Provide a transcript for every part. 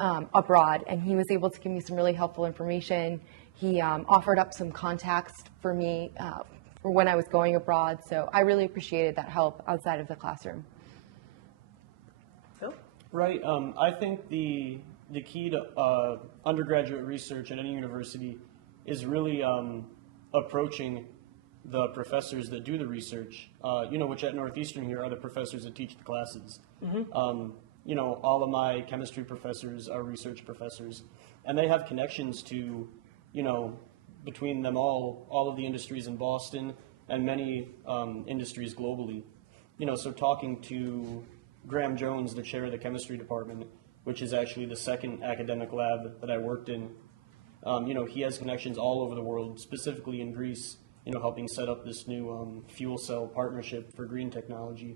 abroad, and he was able to give me some really helpful information. He offered up some contacts for me for when I was going abroad, so I really appreciated that help outside of the classroom. Phil? Right. I think the key to undergraduate research at any university is really approaching the professors that do the research, which at Northeastern here are the professors that teach the classes. Mm-hmm. All of my chemistry professors are research professors, and they have connections to, between them all of the industries in Boston and many industries globally. So talking to Graham Jones, the chair of the chemistry department, which is actually the second academic lab that I worked in, he has connections all over the world, specifically in Greece, helping set up this new fuel cell partnership for green technology.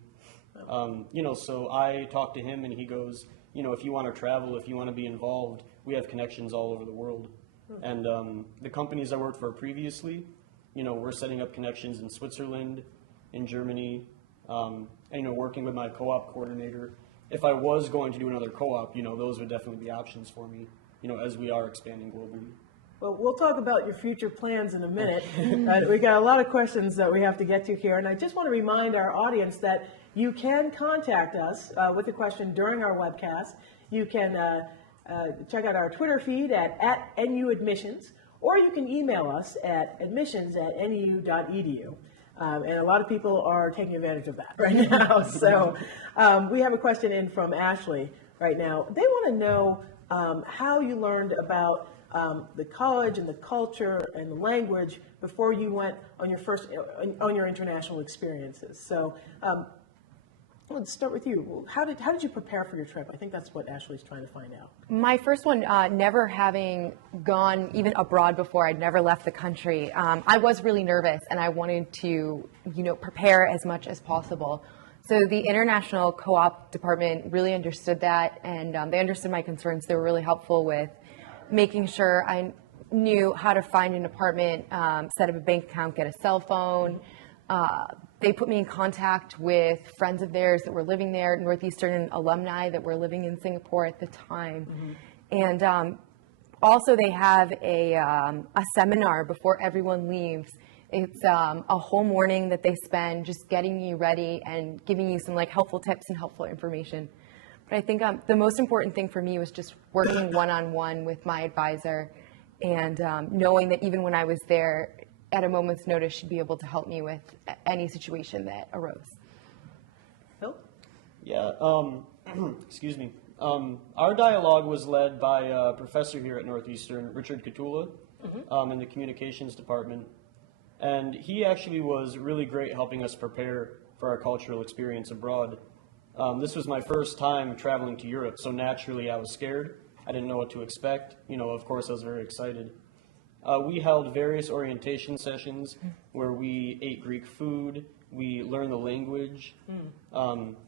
So I talked to him and he goes, if you want to travel, if you want to be involved, we have connections all over the world. And the companies I worked for previously, we're setting up connections in Switzerland, in Germany, and, working with my co-op coordinator. If I was going to do another co-op, those would definitely be options for me, as we are expanding globally. Well, we'll talk about your future plans in a minute. We got a lot of questions that we have to get to here, and I just want to remind our audience that you can contact us with a question during our webcast. You can check out our Twitter feed at NUadmissions, or you can email us at admissions@nu.edu. And a lot of people are taking advantage of that right now. So we have a question in from Ashley right now. They want to know how you learned about the college and the culture and the language before you went on your international experiences. So let's start with you. How did you prepare for your trip? I think that's what Ashley's trying to find out. My first one, never having gone even abroad before, I'd never left the country. I was really nervous and I wanted to, prepare as much as possible. So the international co-op department really understood that, and they understood my concerns. They were really helpful with making sure I knew how to find an apartment, set up a bank account, get a cell phone. They put me in contact with friends of theirs that were living there, Northeastern alumni that were living in Singapore at the time. Mm-hmm. And also they have a seminar before everyone leaves. It's a whole morning that they spend just getting you ready and giving you some helpful tips and helpful information. But I think the most important thing for me was just working one-on-one with my advisor and knowing that even when I was there, at a moment's notice, she'd be able to help me with any situation that arose. Phil? Yeah, excuse me. Our dialogue was led by a professor here at Northeastern, Richard Catula, in the communications department. And he actually was really great helping us prepare for our cultural experience abroad. This was my first time traveling to Europe, so naturally I was scared. I didn't know what to expect. Of course, I was very excited. We held various orientation sessions where we ate Greek food, we learned the language,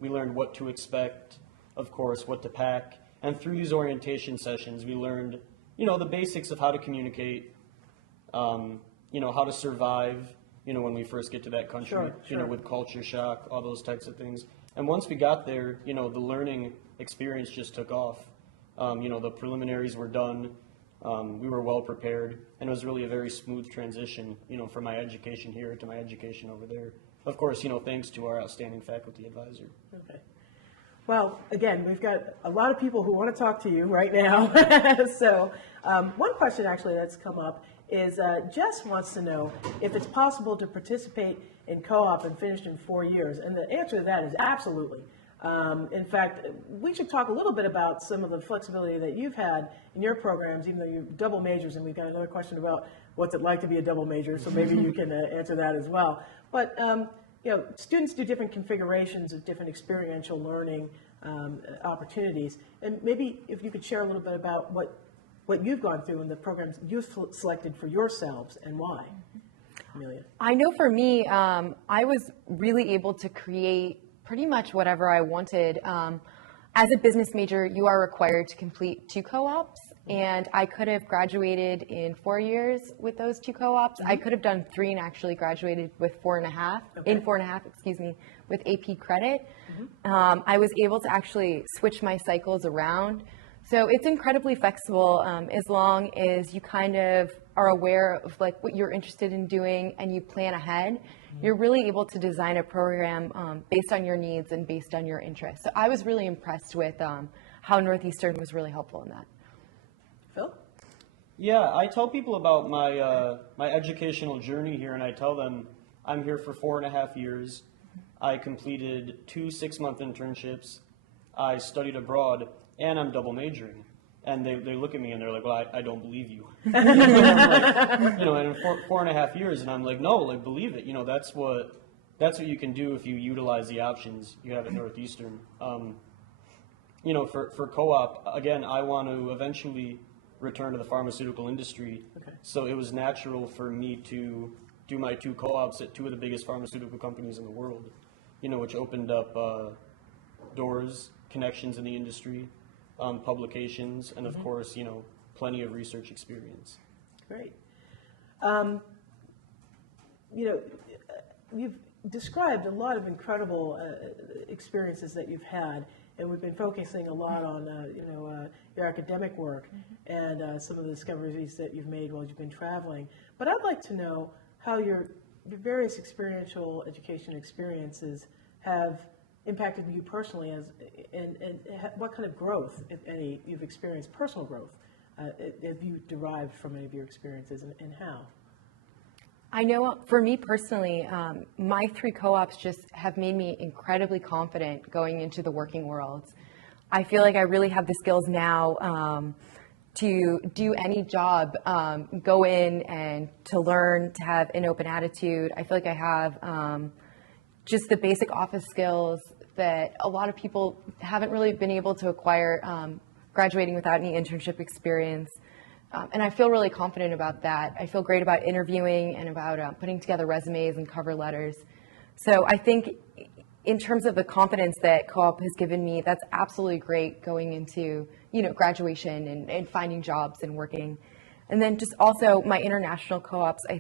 we learned what to expect, of course, what to pack. And through these orientation sessions, we learned, the basics of how to communicate, how to survive, when we first get to that country, sure. With culture shock, all those types of things. And once we got there, the learning experience just took off. The preliminaries were done. We were well prepared, and it was really a very smooth transition, from my education here to my education over there. Of course, thanks to our outstanding faculty advisor. Okay. Well, again, we've got a lot of people who want to talk to you right now. So one question actually that's come up is Jess wants to know if it's possible to participate in co-op and finish in 4 years. And the answer to that is absolutely. In fact, we should talk a little bit about some of the flexibility that you've had in your programs, even though you're double majors, and we've got another question about what's it like to be a double major, so maybe you can answer that as well. But, students do different configurations of different experiential learning opportunities, and maybe if you could share a little bit about what you've gone through and the programs you've selected for yourselves and why. Amelia. I know for me, I was really able to create pretty much whatever I wanted. As a business major, you are required to complete 2 co-ops, and I could have graduated in 4 years with those 2 co-ops. I could have done 3 and actually graduated with 4.5, in 4.5, with AP credit. I was able to actually switch my cycles around. So it's incredibly flexible as long as you kind of are aware of like what you're interested in doing and you plan ahead. You're really able to design a program based on your needs and based on your interests. So I was really impressed with how Northeastern was really helpful in that. Phil? Yeah, I tell people about my educational journey here, and I tell them I'm here for 4.5 years. I completed 2 6-month internships. I studied abroad, and I'm double majoring. And they look at me and they're like, well, I don't believe you. And I'm like, and in 4.5 years, and I'm like, no, like, believe it. That's what you can do if you utilize the options you have at Northeastern. For co-op, again, I want to eventually return to the pharmaceutical industry. Okay. So it was natural for me to do my 2 co-ops at 2 of the biggest pharmaceutical companies in the world, which opened up doors, connections in the industry, publications, and of course, plenty of research experience. Great. You've described a lot of incredible experiences that you've had, and we've been focusing a lot on, your academic work and some of the discoveries that you've made while you've been traveling. But I'd like to know how your various experiential education experiences have impacted you personally, and what kind of growth, if any, you've experienced, personal growth, have you derived from any of your experiences, and how? I know for me personally, my 3 co-ops just have made me incredibly confident going into the working world. I feel like I really have the skills now to do any job, go in and to learn, to have an open attitude. I feel like I have just the basic office skills that a lot of people haven't really been able to acquire graduating without any internship experience. And I feel really confident about that. I feel great about interviewing and about putting together resumes and cover letters. So I think in terms of the confidence that co-op has given me, that's absolutely great going into graduation and finding jobs and working. And then just also my international co-ops, I